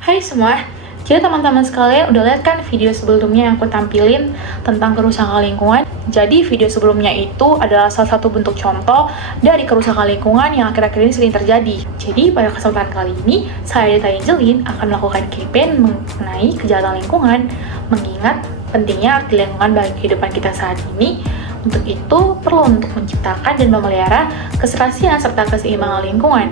Hai semua, jadi teman-teman sekalian udah lihat kan video sebelumnya yang aku tampilin tentang kerusakan lingkungan? Jadi video sebelumnya itu adalah salah satu bentuk contoh dari kerusakan lingkungan yang akhir-akhir ini sering terjadi. Jadi pada kesempatan kali ini, saya Dita Angelin akan melakukan campaign mengenai kejahatan lingkungan, mengingat pentingnya arti lingkungan bagi kehidupan kita saat ini. Untuk itu, perlu untuk menciptakan dan memelihara keserasian serta keseimbangan lingkungan.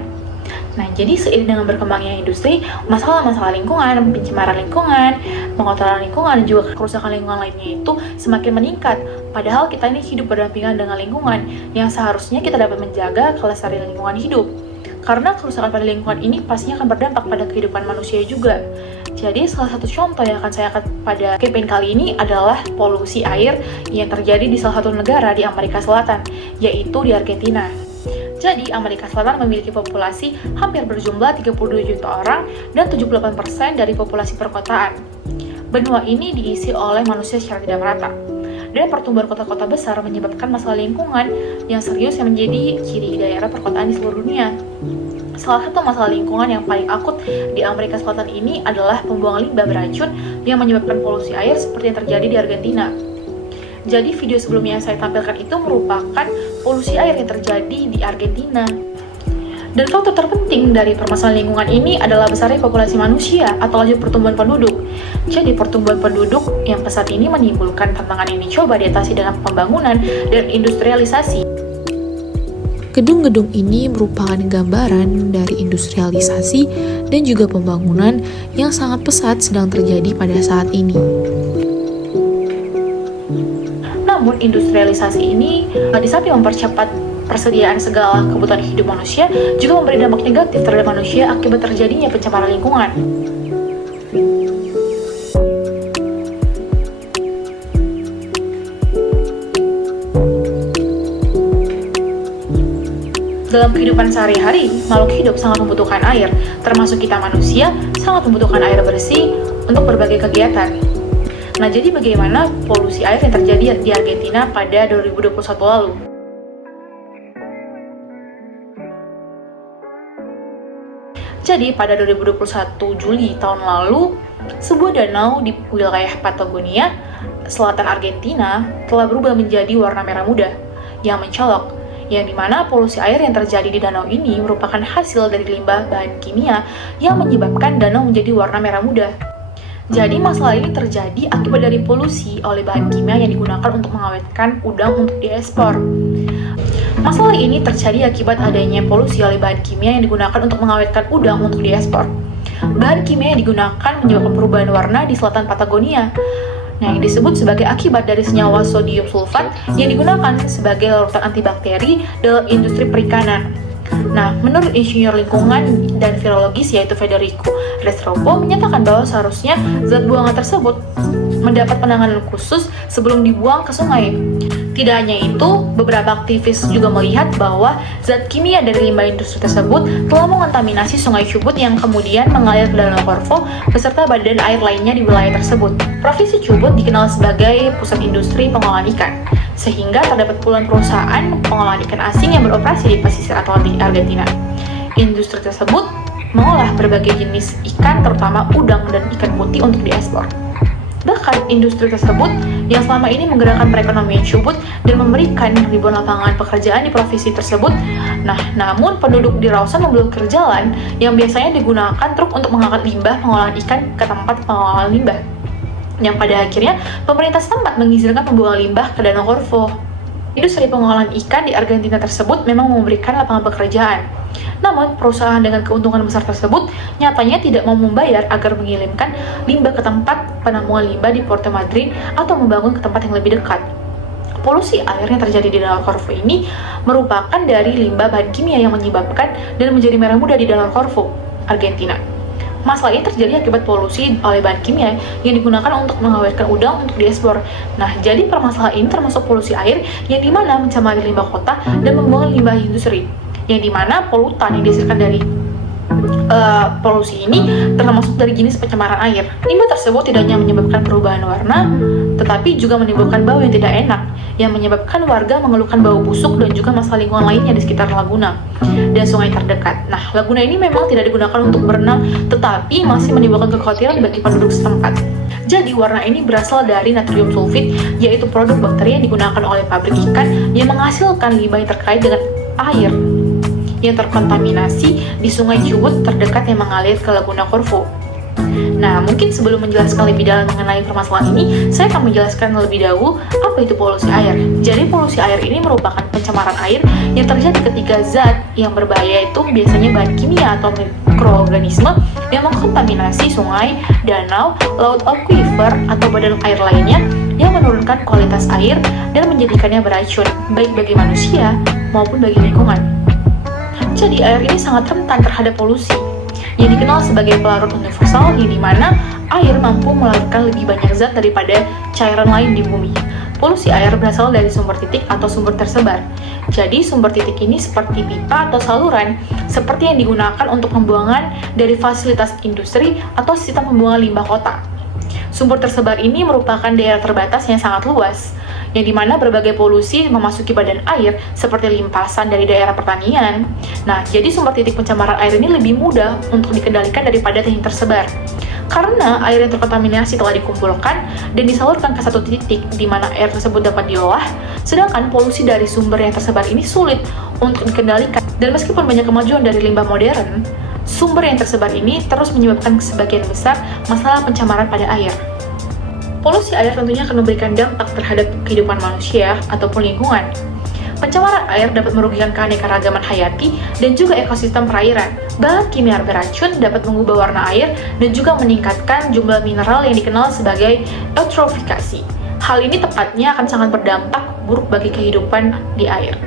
Nah, jadi seiring dengan berkembangnya industri, masalah-masalah lingkungan, pencemaran lingkungan, pengotoran lingkungan, dan juga kerusakan lingkungan lainnya itu semakin meningkat. Padahal kita ini hidup berdampingan dengan lingkungan, yang seharusnya kita dapat menjaga kelestarian lingkungan hidup. Karena kerusakan pada lingkungan ini pastinya akan berdampak pada kehidupan manusia juga. Jadi salah satu contoh yang akan saya angkat pada campaign kali ini adalah polusi air yang terjadi di salah satu negara di Amerika Selatan, yaitu di Argentina. Jadi, Amerika Selatan memiliki populasi hampir berjumlah 32 juta orang dan 78% dari populasi perkotaan. Benua ini diisi oleh manusia secara tidak merata. Dan pertumbuhan kota-kota besar menyebabkan masalah lingkungan yang serius yang menjadi ciri daerah perkotaan di seluruh dunia. Salah satu masalah lingkungan yang paling akut di Amerika Selatan ini adalah pembuangan limbah beracun yang menyebabkan polusi air seperti yang terjadi di Argentina. Jadi video sebelumnya yang saya tampilkan itu merupakan polusi air yang terjadi di Argentina. Dan faktor terpenting dari permasalahan lingkungan ini adalah besarnya populasi manusia atau laju pertumbuhan penduduk. Jadi pertumbuhan penduduk yang pesat ini menimbulkan tantangan yang dicoba diatasi dengan pembangunan dan industrialisasi. Gedung-gedung ini merupakan gambaran dari industrialisasi dan juga pembangunan yang sangat pesat sedang terjadi pada saat ini. Namun industrialisasi ini di samping mempercepat persediaan segala kebutuhan hidup manusia, juga memberi dampak negatif terhadap manusia akibat terjadinya pencemaran lingkungan. Dalam kehidupan sehari-hari, makhluk hidup sangat membutuhkan air, termasuk kita manusia sangat membutuhkan air bersih untuk berbagai kegiatan. Nah, jadi bagaimana polusi air yang terjadi di Argentina pada 2021 lalu? Jadi, pada 2021 Juli tahun lalu, sebuah danau di wilayah Patagonia, selatan Argentina, telah berubah menjadi warna merah muda yang mencolok, yang dimana polusi air yang terjadi di danau ini merupakan hasil dari limbah bahan kimia yang menyebabkan danau menjadi warna merah muda. Jadi masalah ini terjadi akibat dari polusi oleh bahan kimia yang digunakan untuk mengawetkan udang untuk diekspor. Masalah ini terjadi akibat adanya polusi oleh bahan kimia yang digunakan untuk mengawetkan udang untuk diekspor. Bahan kimia yang digunakan menyebabkan perubahan warna di selatan Patagonia. Nah, yang disebut sebagai akibat dari senyawa sodium sulfat yang digunakan sebagai larutan antibakteri dalam industri perikanan. Nah, menurut insinyur lingkungan dan virologis yaitu Federico Restropo menyatakan bahwa seharusnya zat buangan tersebut mendapat penanganan khusus sebelum dibuang ke sungai. Tidak hanya itu, beberapa aktivis juga melihat bahwa zat kimia dari limbah industri tersebut telah mengontaminasi sungai Chubut yang kemudian mengalir ke Danau Corvo beserta badan air lainnya di wilayah tersebut. Provinsi Chubut dikenal sebagai pusat industri pengolahan ikan, sehingga terdapat puluhan perusahaan pengolahan ikan asing yang beroperasi di pesisir Atlantik Argentina. Industri tersebut mengolah berbagai jenis ikan, terutama udang dan ikan putih untuk diekspor. Bahkan industri tersebut yang selama ini menggerakkan perekonomian Chubut dan memberikan ribuan lapangan pekerjaan di provinsi tersebut. Nah, namun penduduk di Rawson memblokir jalan yang biasanya digunakan truk untuk mengangkat limbah pengolahan ikan ke tempat pengolahan limbah. Yang pada akhirnya pemerintah setempat mengizinkan pembuangan limbah ke Danau Corvo. Industri pengolahan ikan di Argentina tersebut memang memberikan lapangan pekerjaan. Namun, perusahaan dengan keuntungan besar tersebut nyatanya tidak mau membayar agar mengirimkan limbah ke tempat penampungan limbah di Puerto Madryn atau membangun ke tempat yang lebih dekat. Polusi air yang terjadi di Danau Corvo ini merupakan dari limbah bahan kimia yang menyebabkan dan menjadi merah muda di Danau Corvo, Argentina. Masalah ini terjadi akibat polusi oleh bahan kimia yang digunakan untuk mengawetkan udang untuk diekspor. Nah, jadi permasalahan ini termasuk polusi air yang dimana mencemari limbah kota dan membuang limbah industri, yang dimana polutan yang dihasilkan dari polusi ini termasuk dari jenis pencemaran air. Limbah tersebut tidak hanya menyebabkan perubahan warna, tetapi juga menimbulkan bau yang tidak enak, yang menyebabkan warga mengeluhkan bau busuk dan juga masalah lingkungan lainnya di sekitar laguna dan sungai terdekat. Nah, laguna ini memang tidak digunakan untuk berenang, tetapi masih menimbulkan kekhawatiran bagi penduduk setempat. Jadi, warna ini berasal dari natrium sulfit, yaitu produk bakteri yang digunakan oleh pabrik ikan yang menghasilkan limbah yang terkait dengan air yang terkontaminasi di sungai Chubut terdekat yang mengalir ke Laguna Corvo. Nah, mungkin sebelum menjelaskan lebih dalam mengenai permasalahan ini, saya akan menjelaskan lebih dahulu apa itu polusi air. Jadi, polusi air ini merupakan pencemaran air yang terjadi ketika zat yang berbahaya itu biasanya bahan kimia atau mikroorganisme yang mengkontaminasi sungai, danau, laut aquifer, atau badan air lainnya yang menurunkan kualitas air dan menjadikannya beracun, baik bagi manusia maupun bagi lingkungan. Jadi, air ini sangat rentan terhadap polusi, yang dikenal sebagai pelarut universal, yang dimana air mampu melarutkan lebih banyak zat daripada cairan lain di bumi. Polusi air berasal dari sumber titik atau sumber tersebar. Jadi, sumber titik ini seperti pipa atau saluran, seperti yang digunakan untuk pembuangan dari fasilitas industri atau sistem pembuangan limbah kota. Sumber tersebar ini merupakan daerah terbatas yang sangat luas, yang dimana berbagai polusi memasuki badan air seperti limpasan dari daerah pertanian. Nah, jadi sumber titik pencemaran air ini lebih mudah untuk dikendalikan daripada yang tersebar. Karena air yang terkontaminasi telah dikumpulkan dan disalurkan ke satu titik di mana air tersebut dapat diolah, sedangkan polusi dari sumber yang tersebar ini sulit untuk dikendalikan. Dan meskipun banyak kemajuan dari limbah modern, sumber yang tersebar ini terus menyebabkan sebagian besar masalah pencemaran pada air. Polusi air tentunya akan memberikan dampak terhadap kehidupan manusia ataupun lingkungan. Pencemaran air dapat merugikan keanekaragaman hayati dan juga ekosistem perairan. Bahan kimia beracun dapat mengubah warna air dan juga meningkatkan jumlah mineral yang dikenal sebagai eutrofikasi. Hal ini tepatnya akan sangat berdampak buruk bagi kehidupan di air.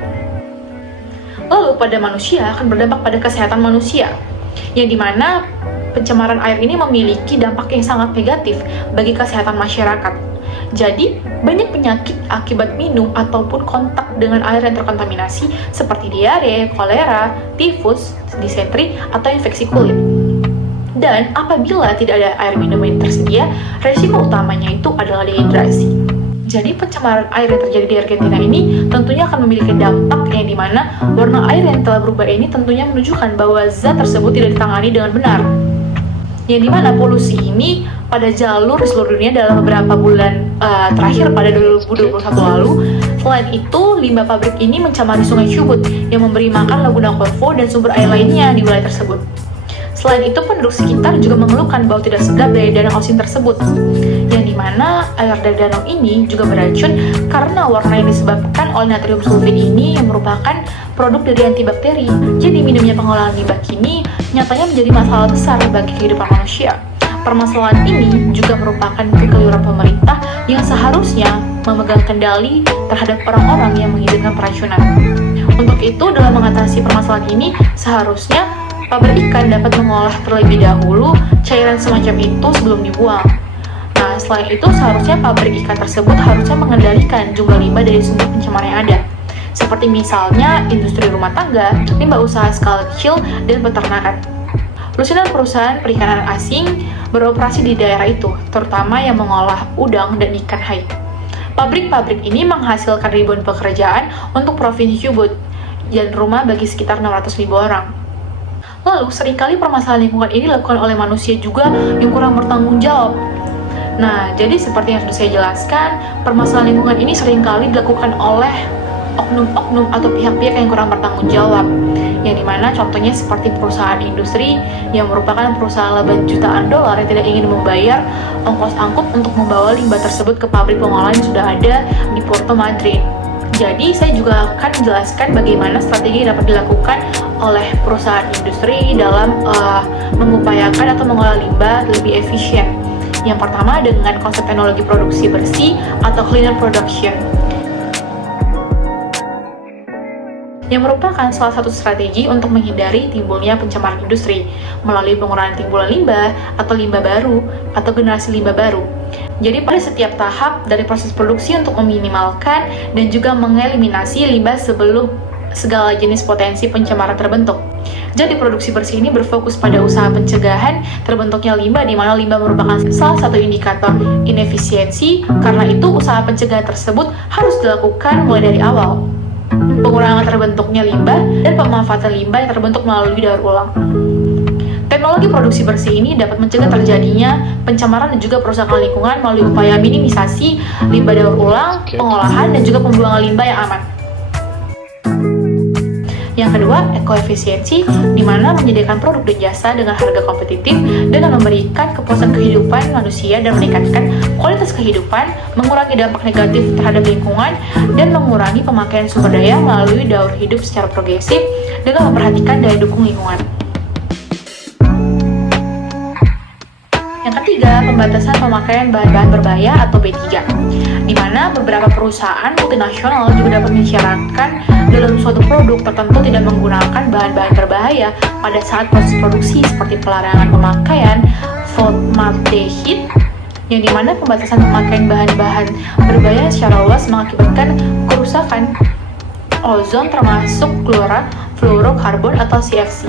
Lalu pada manusia akan berdampak pada kesehatan manusia, yang dimana pencemaran air ini memiliki dampak yang sangat negatif bagi kesehatan masyarakat. Jadi, banyak penyakit akibat minum ataupun kontak dengan air yang terkontaminasi seperti diare, kolera, tifus, disentri, atau infeksi kulit. Dan apabila tidak ada air minum yang tersedia, resiko utamanya itu adalah dehidrasi. Jadi, pencemaran air yang terjadi di Argentina ini tentunya akan memiliki dampak yang dimana warna air yang telah berubah ini tentunya menunjukkan bahwa zat tersebut tidak ditangani dengan benar. Yang dimana polusi ini pada jalur di seluruh dunia dalam beberapa bulan terakhir pada 2021 lalu. Selain itu, limbah pabrik ini mencemari sungai Chubut yang memberi makan Laguna Corvo dan sumber air lainnya di wilayah tersebut. Selain itu, penduduk sekitar juga mengeluhkan bau tidak sedap dari danau asin tersebut, yang dimana air dari danau ini juga beracun karena warna yang disebabkan oleh natrium sulfit ini yang merupakan produk dari antibakteri. Jadi, minimnya pengolahan limbah kini nyatanya menjadi masalah besar bagi kehidupan manusia. Permasalahan ini juga merupakan kekeliruan pemerintah yang seharusnya memegang kendali terhadap orang-orang yang mengizinkan peracunan. Untuk itu, dalam mengatasi permasalahan ini, seharusnya pabrik ikan dapat mengolah terlebih dahulu cairan semacam itu sebelum dibuang. Nah, selain itu, seharusnya pabrik ikan tersebut harusnya mengendalikan jumlah limbah dari sumber pencemaran yang ada, seperti misalnya industri rumah tangga, limbah usaha skala kecil, dan peternakan. Lusinan perusahaan perikanan asing beroperasi di daerah itu, terutama yang mengolah udang dan ikan hai. Pabrik-pabrik ini menghasilkan ribuan pekerjaan untuk Provinsi Chubut dan rumah bagi sekitar 600.000 orang. Lalu, seringkali permasalahan lingkungan ini dilakukan oleh manusia juga yang kurang bertanggung jawab. Nah, jadi seperti yang sudah saya jelaskan, permasalahan lingkungan ini seringkali dilakukan oleh oknum-oknum atau pihak-pihak yang kurang bertanggung jawab, yang dimana contohnya seperti perusahaan industri yang merupakan perusahaan laba jutaan dolar yang tidak ingin membayar ongkos angkut untuk membawa limbah tersebut ke pabrik pengolahan yang sudah ada di Puerto Madryn. Jadi, saya juga akan menjelaskan bagaimana strategi yang dapat dilakukan oleh perusahaan industri dalam mengupayakan atau mengolah limbah lebih efisien. Yang pertama dengan konsep teknologi produksi bersih atau cleaner production, yang merupakan salah satu strategi untuk menghindari timbulnya pencemaran industri melalui pengurangan timbulan limbah atau limbah baru atau generasi limbah baru. Jadi pada setiap tahap dari proses produksi untuk meminimalkan dan juga mengeliminasi limbah sebelum segala jenis potensi pencemaran terbentuk. Jadi produksi bersih ini berfokus pada usaha pencegahan terbentuknya limbah, di mana limbah merupakan salah satu indikator inefisiensi. Karena itu usaha pencegahan tersebut harus dilakukan mulai dari awal. Pengurangan terbentuknya limbah dan pemanfaatan limbah yang terbentuk melalui daur ulang. Teknologi produksi bersih ini dapat mencegah terjadinya pencemaran dan juga perusakan lingkungan melalui upaya minimisasi limbah daur ulang, pengolahan, dan juga pembuangan limbah yang aman. Yang kedua, ekoefisiensi, di mana menyediakan produk dan jasa dengan harga kompetitif dengan memberikan kepuasan kehidupan manusia dan meningkatkan kualitas kehidupan, mengurangi dampak negatif terhadap lingkungan, dan mengurangi pemakaian sumber daya melalui daur hidup secara progresif dengan memperhatikan daya dukung lingkungan. Yang ketiga, pembatasan pemakaian bahan-bahan berbahaya atau B3, di mana beberapa perusahaan multinasional juga dapat mensyaratkan dalam suatu produk tertentu tidak menggunakan bahan-bahan berbahaya pada saat proses produksi, seperti pelarangan pemakaian formaldehid, yang dimana pembatasan pemakaian bahan-bahan berbahaya secara luas mengakibatkan kerusakan ozon termasuk fluorokarbon atau CFC.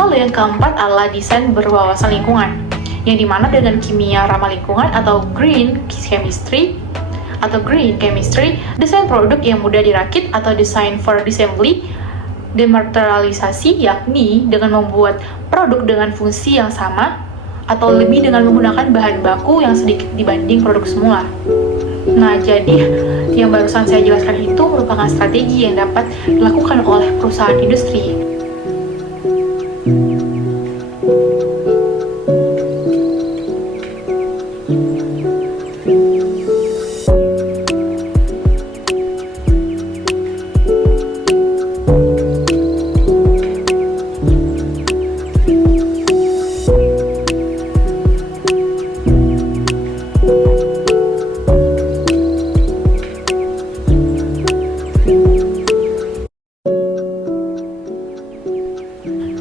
Lalu yang keempat adalah desain berwawasan lingkungan, yang dimana dengan kimia ramah lingkungan atau green chemistry, desain produk yang mudah dirakit atau design for disassembly, dematerialisasi, yakni dengan membuat produk dengan fungsi yang sama atau lebih dengan menggunakan bahan baku yang sedikit dibanding produk semula. Nah, jadi yang barusan saya jelaskan itu merupakan strategi yang dapat dilakukan oleh perusahaan industri.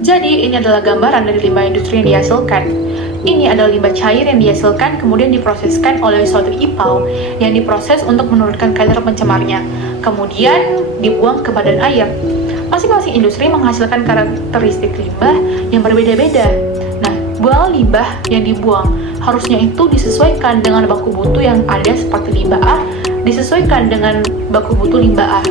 Jadi, ini adalah gambaran dari limbah industri yang dihasilkan. Ini adalah limbah cair yang dihasilkan kemudian diproseskan oleh suatu IPAL yang diproses untuk menurunkan kadar pencemarnya, kemudian dibuang ke badan air. Masing-masing industri menghasilkan karakteristik limbah yang berbeda-beda. Nah, buangan limbah yang dibuang harusnya itu disesuaikan dengan baku mutu yang ada, seperti limbah A disesuaikan dengan baku mutu limbah A.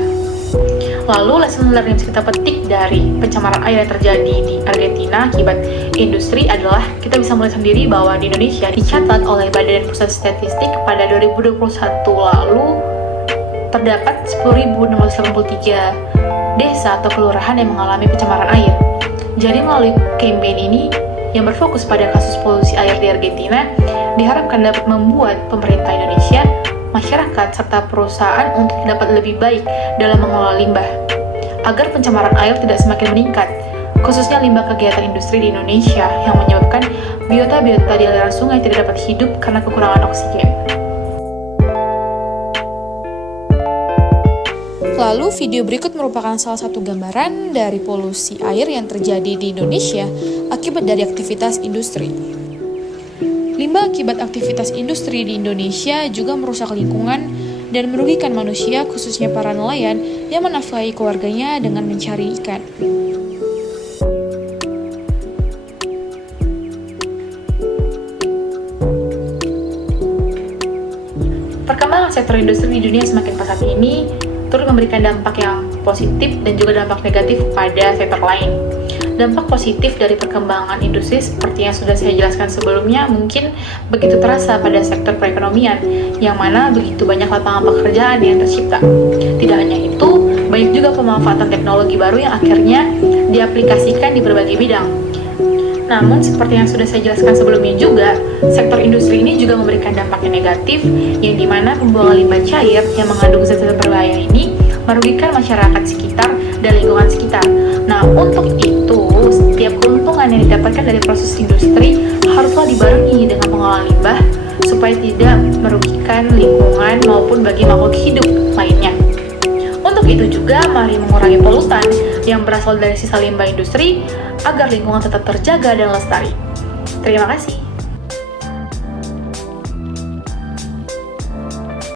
Lalu, lesson learning yang kita petik dari pencemaran air yang terjadi di Argentina akibat industri adalah kita bisa melihat sendiri bahwa di Indonesia dicatat oleh Badan Pusat Statistik pada 2021 lalu terdapat 10.683 desa atau kelurahan yang mengalami pencemaran air. Jadi melalui campaign ini yang berfokus pada kasus polusi air di Argentina diharapkan dapat membuat pemerintah Indonesia, masyarakat, serta perusahaan untuk dapat lebih baik dalam mengelola limbah, agar pencemaran air tidak semakin meningkat, khususnya limbah kegiatan industri di Indonesia yang menyebabkan biota-biota di aliran sungai tidak dapat hidup karena kekurangan oksigen. Lalu video berikut merupakan salah satu gambaran dari polusi air yang terjadi di Indonesia akibat dari aktivitas industri. Limbah akibat aktivitas industri di Indonesia juga merusak lingkungan dan merugikan manusia, khususnya para nelayan yang menafkahi keluarganya dengan mencari ikan. Perkembangan sektor industri di dunia semakin pesat ini turut memberikan dampak yang positif dan juga dampak negatif pada sektor lain. Dampak positif dari perkembangan industri seperti yang sudah saya jelaskan sebelumnya mungkin begitu terasa pada sektor perekonomian, yang mana begitu banyak lapangan pekerjaan yang tercipta. Tidak hanya itu, banyak juga pemanfaatan teknologi baru yang akhirnya diaplikasikan di berbagai bidang. Namun, seperti yang sudah saya jelaskan sebelumnya juga, sektor industri ini juga memberikan dampak yang negatif, yang dimana pembuangan limbah cair yang mengandung zat-zat berbahaya ini merugikan masyarakat sekitar dan lingkungan sekitar. Nah, untuk itu, setiap keuntungan yang didapatkan dari proses industri haruslah dibarengi dengan pengolahan limbah supaya tidak merugikan lingkungan maupun bagi makhluk hidup lainnya. Untuk itu juga, mari mengurangi polutan yang berasal dari sisa limbah industri agar lingkungan tetap terjaga dan lestari. Terima kasih.